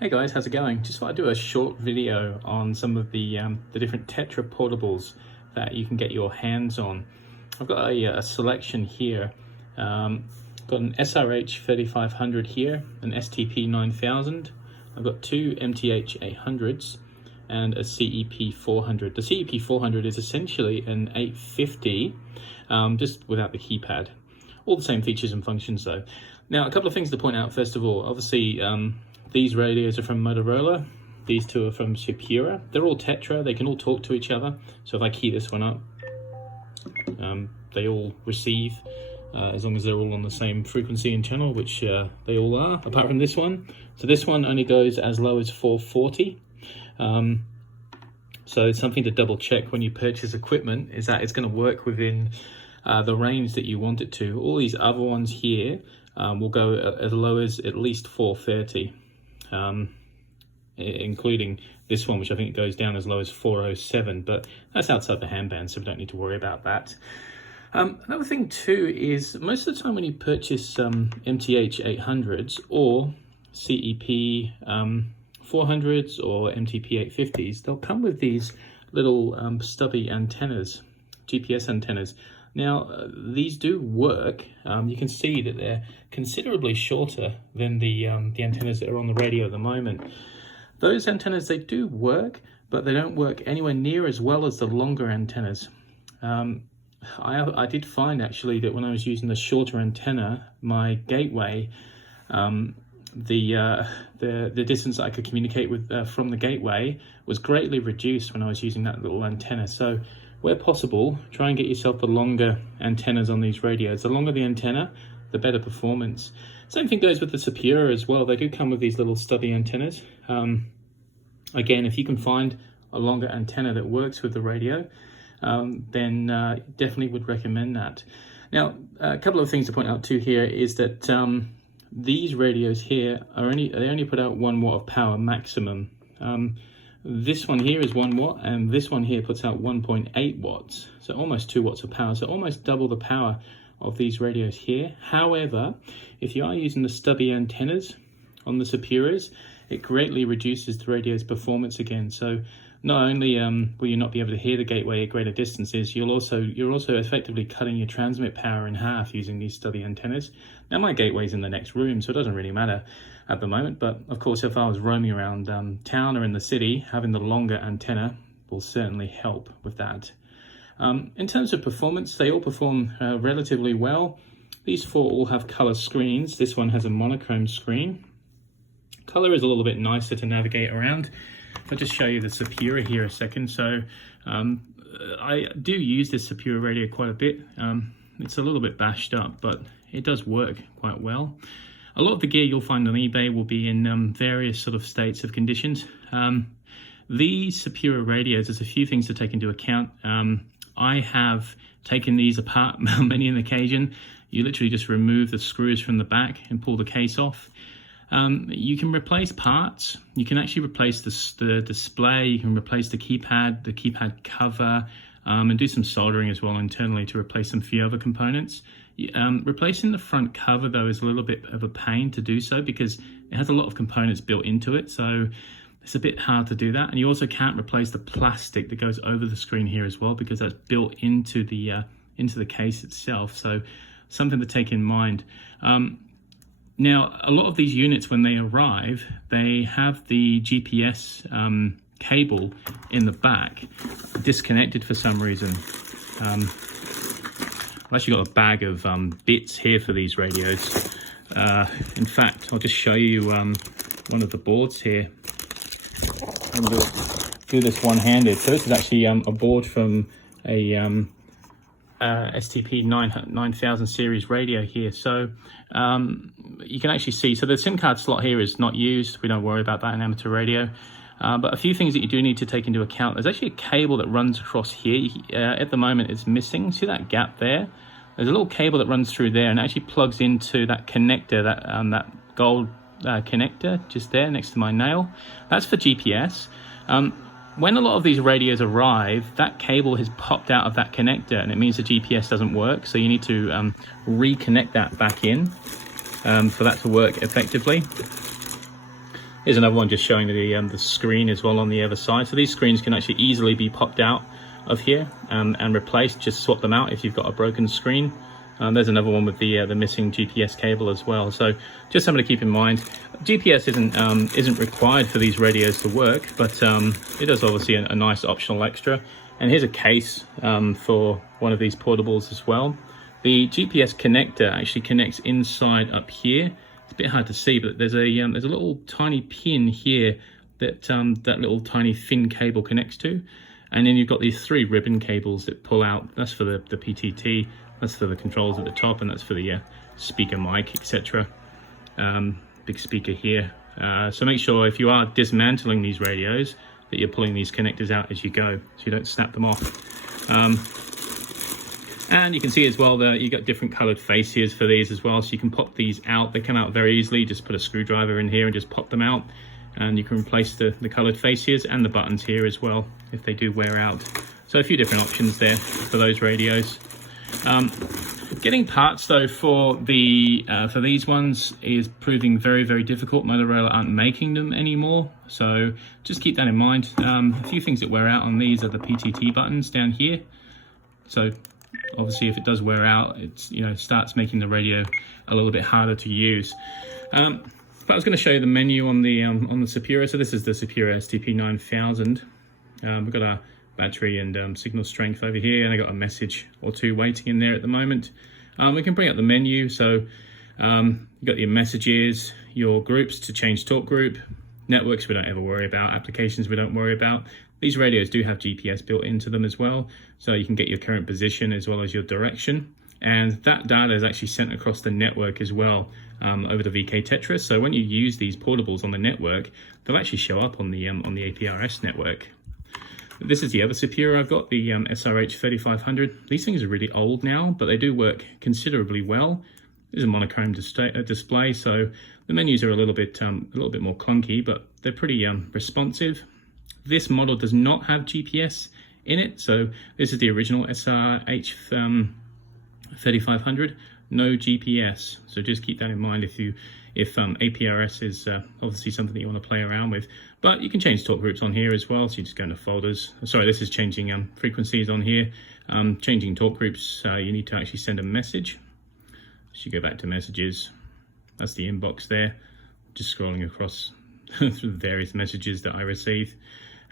Hey guys, how's it going? Just thought I'd do a short video on some of the different Tetra portables that you can get your hands on. I've got a selection here. Got an SRH 3500 here, an STP 9000. I've got two MTH 800s and a CEP 400. The CEP 400 is essentially an 850, just without the keypad. All the same features and functions though. Now, a couple of things to point out first of all. Obviously, these radios are from Motorola. These two are from Sepura. They're all Tetra. They can all talk to each other. So if I key this one up, they all receive as long as they're all on the same frequency and channel, which they all are, apart from this one. So this one only goes as low as 440. So it's something to double check when you purchase equipment, is that it's going to work within the range that you want it to. All these other ones here will go as low as at least 430. Including this one, which I think goes down as low as 407, but that's outside the handband, so we don't need to worry about that. Another thing too is most of the time when you purchase MTH 800s or CEP 400s or MTP 850s, they'll come with these little stubby antennas, GPS antennas. Now, these do work. You can see that they're considerably shorter than the antennas that are on the radio at the moment. Those antennas, they do work, but they don't work anywhere near as well as the longer antennas. I did find actually that when I was using the shorter antenna, my gateway, the distance I could communicate with from the gateway was greatly reduced when I was using that little antenna. So, where possible, try and get yourself the longer antennas on these radios. The longer the antenna, the better performance. Same thing goes with the Sepura as well. They do come with these little stubby antennas. Again, if you can find a longer antenna that works with the radio, then definitely would recommend that. Now, a couple of things to point out too here is that these radios here they only put out 1 watt of power maximum. This one here is 1 watt, and this one here puts out 1.8 watts, so almost 2 watts of power, so almost double the power of these radios here. However, if you are using the stubby antennas on the Sepuras, it greatly reduces the radio's performance again. So not only will you not be able to hear the gateway at greater distances, you're also effectively cutting your transmit power in half using these stubby antennas. Now, my gateway's in the next room, so it doesn't really matter at the moment, but of course if I was roaming around town or in the city, having the longer antenna will certainly help with that. In terms of performance, they all perform relatively well. These four all have color screens. This one has a monochrome screen. Color is a little bit nicer to navigate around. I'll just show you the Sepura here a second. So I do use this Sepura radio quite a bit. It's a little bit bashed up, but it does work quite well. A lot of the gear you'll find on eBay will be in various sort of states of conditions. These Sepura radios, there's a few things to take into account. I have taken these apart many an occasion. You literally just remove the screws from the back and pull the case off. You can replace parts. You can actually replace the display. You can replace the keypad cover, and do some soldering as well internally to replace some few other components. Replacing the front cover though is a little bit of a pain to do so because it has a lot of components built into it. So it's a bit hard to do that. And you also can't replace the plastic that goes over the screen here as well because that's built into the case itself. So something to take in mind. Now, a lot of these units, when they arrive, they have the GPS cable in the back disconnected for some reason. I've actually got a bag of bits here for these radios. In fact, I'll just show you one of the boards here. I'm going to do this one-handed. So this is actually a board from a STP 9000 series radio here. So you can actually see, so the SIM card slot here is not used. We don't worry about that in amateur radio. But a few things that you do need to take into account. There's actually a cable that runs across here. At the moment it's missing. See that gap there? There's a little cable that runs through there and actually plugs into that connector, that gold connector just there next to my nail. That's for GPS. When a lot of these radios arrive, that cable has popped out of that connector and it means the GPS doesn't work. So you need to reconnect that back in for that to work effectively. Here's another one just showing the screen as well on the other side. So these screens can actually easily be popped out of here and replaced. Just swap them out if you've got a broken screen. There's another one with the missing GPS cable as well. So just something to keep in mind. GPS isn't required for these radios to work, but it is obviously a nice optional extra. And here's a case for one of these portables as well. The GPS connector actually connects inside up here. It's a bit hard to see, but there's a little tiny pin here that that little tiny thin cable connects to. And then you've got these 3 ribbon cables that pull out. That's for the PTT, that's for the controls at the top, and that's for the speaker mic, etc. Big speaker here. So make sure if you are dismantling these radios that you're pulling these connectors out as you go, so you don't snap them off. And you can see as well that you've got different colored faces for these as well, so you can pop these out. They come out very easily. Just put a screwdriver in here and just pop them out, and you can replace the colored faces and the buttons here as well if they do wear out. So a few different options there for those radios. Getting parts though for these ones is proving very, very difficult. Motorola aren't making them anymore, so just keep that in mind. A few things that wear out on these are the PTT buttons down here. So obviously if it does wear out, it's, you know, starts making the radio a little bit harder to use. But I was going to show you the menu on the Sepura. So this is the Sepura STP 9000. We've got our battery and signal strength over here, and I got a message or 2 waiting in there at the moment. We can bring up the menu. So you've got your messages, your groups to change talk group, networks we don't ever worry about, applications we don't worry about. These radios do have GPS built into them as well, so you can get your current position as well as your direction. And that data is actually sent across the network as well over the VK Tetra. So when you use these portables on the network, they'll actually show up on the APRS network. This is the other Sepura I've got, the SRH 3500. These things are really old now, but they do work considerably well. This is a monochrome display, so the menus are a little bit more clunky, but they're pretty responsive. This model does not have GPS in it, so this is the original SRH 3500, no GPS. So just keep that in mind if APRS is obviously something that you want to play around with. But you can change talk groups on here as well, so you just go into folders. Sorry, this is changing frequencies on here. Changing talk groups, you need to actually send a message. So you go back to messages, that's the inbox there, just scrolling across through the various messages that I receive.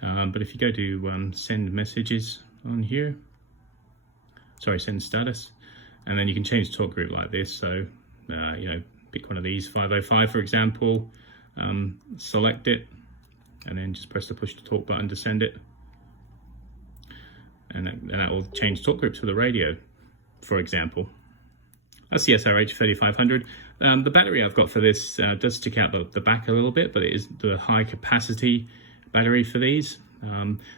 But if you go to send messages on here, sorry, send status, and then you can change talk group like this. So you know, pick one of these, 505 for example, select it, and then just press the push to talk button to send it, and that will change talk groups for the radio, for example. That's the SRH 3500. The battery I've got for this does stick out the back a little bit, but it is the high capacity battery for these.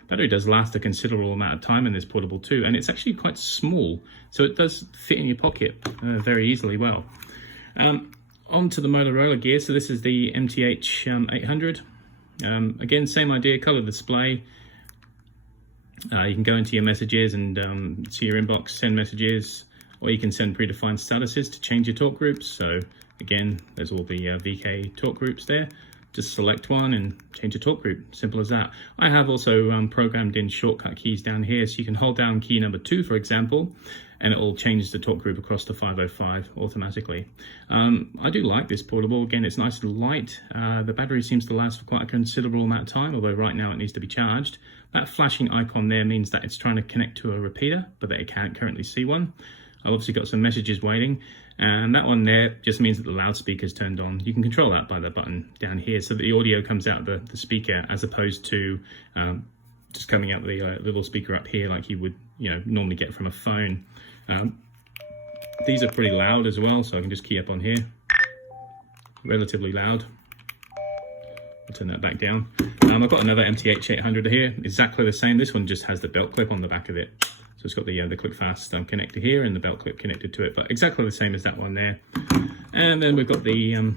Battery does last a considerable amount of time in this portable too, and it's actually quite small, so it does fit in your pocket very easily well. On to the Motorola gear. So this is the MTH 800. Again, same idea, color display. You can go into your messages and see your inbox, send messages, or you can send predefined statuses to change your talk groups. So again, there's all the VK talk groups there. Just select one and change your talk group, simple as that. I have also programmed in shortcut keys down here, so you can hold down key number 2, for example, and it will change the talk group across to 505 automatically. I do like this portable. Again, it's nice and light. The battery seems to last for quite a considerable amount of time, although right now it needs to be charged. That flashing icon there means that it's trying to connect to a repeater, but that it can't currently see one. I've obviously got some messages waiting, and that one there just means that the loudspeaker's turned on. You can control that by the button down here, so that the audio comes out of the speaker, as opposed to just coming out the little speaker up here like you would, you know, normally get from a phone. These are pretty loud as well, so I can just key up on here. Relatively loud. I'll turn that back down. I've got another MTH 800 here, exactly the same. This one just has the belt clip on the back of it. So it's got the click fast connector here and the belt clip connected to it, but exactly the same as that one there. And then we've got the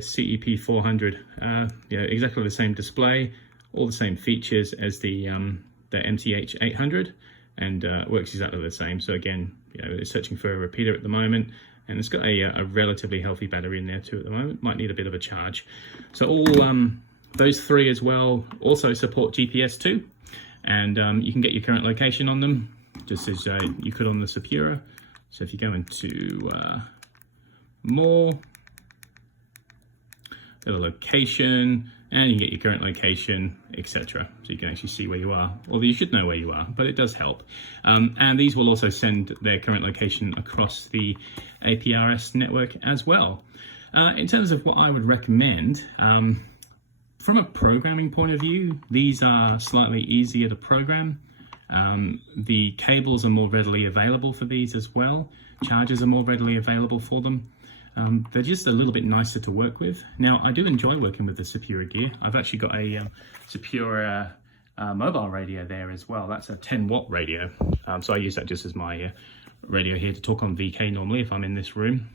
CEP 400, exactly the same display, all the same features as the MTH 800, and works exactly the same. So again, you know, it's searching for a repeater at the moment, and it's got a relatively healthy battery in there too at the moment. Might need a bit of a charge. So Those three as well also support GPS too, and you can get your current location on them, just as you could on the Sepura. So if you go into more, go to location, and you can get your current location, etc. So you can actually see where you are, or you should know where you are, but it does help. And these will also send their current location across the APRS network as well. In terms of what I would recommend, from a programming point of view, these are slightly easier to program. The cables are more readily available for these as well. Chargers are more readily available for them. They're just a little bit nicer to work with. Now, I do enjoy working with the Sepura gear. I've actually got a Sepura mobile radio there as well. That's a 10-watt radio. So I use that just as my radio here to talk on VK normally if I'm in this room.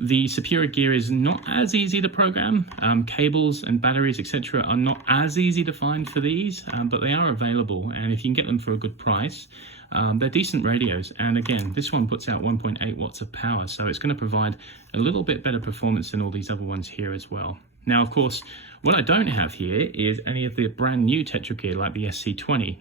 The Sepura gear is not as easy to program. Cables and batteries, etc. are not as easy to find for these, but they are available. And if you can get them for a good price, they're decent radios. And again, this one puts out 1.8 watts of power, so it's going to provide a little bit better performance than all these other ones here as well. Now, of course, what I don't have here is any of the brand new Tetra gear like the SC20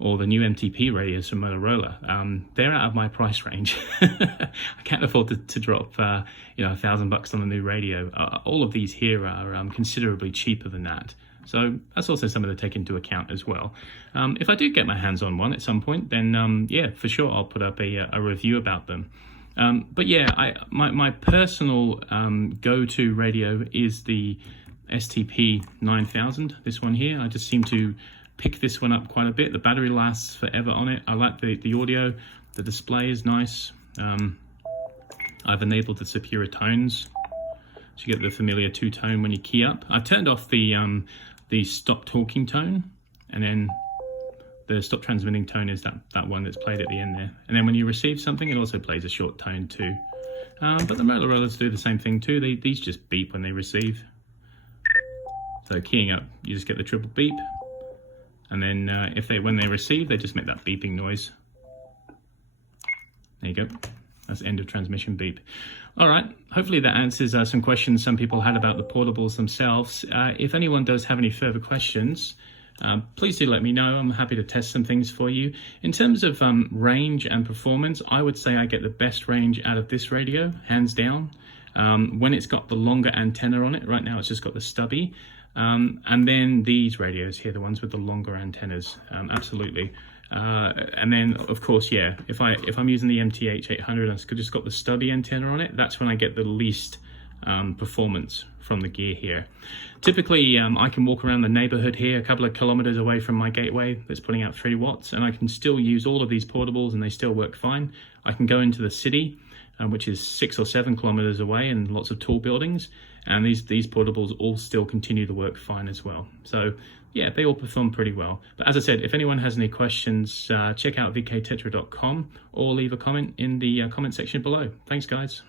or the new MTP radios from Motorola. They're out of my price range. I can't afford to drop $1,000 on a new radio. All of these here are considerably cheaper than that. So that's also something to take into account as well. If I do get my hands on one at some point, then yeah, for sure I'll put up a review about them. But yeah, my personal go-to radio is the STP 9000, this one here. I just seem to pick this one up quite a bit. The battery lasts forever on it. I like the audio. The display is nice. I've enabled the Sepura tones, so you get the familiar two-tone when you key up. I've turned off the stop talking tone, and then the stop transmitting tone is that one that's played at the end there. And then when you receive something, it also plays a short tone too. But the Motorola's do the same thing too. These just beep when they receive. So keying up, you just get the triple beep. And then when they receive, they just make that beeping noise. There you go. That's end of transmission beep. All right, hopefully that answers some questions some people had about the portables themselves. If anyone does have any further questions, please do let me know. I'm happy to test some things for you. In terms of range and performance, I would say I get the best range out of this radio, hands down. When it's got the longer antenna on it, right now it's just got the stubby. And then these radios here, the ones with the longer antennas, absolutely. And then, of course, yeah, if I'm using the MTH 800 and it's just got the stubby antenna on it, that's when I get the least performance from the gear here. Typically, I can walk around the neighborhood here a couple of kilometers away from my gateway that's putting out 3 watts, and I can still use all of these portables and they still work fine. I can go into the city, which is 6 or 7 kilometers away, and lots of tall buildings, and these portables all still continue to work fine as well. So yeah, they all perform pretty well. But as I said, if anyone has any questions, check out vktetra.com or leave a comment in the comment section below. Thanks, guys.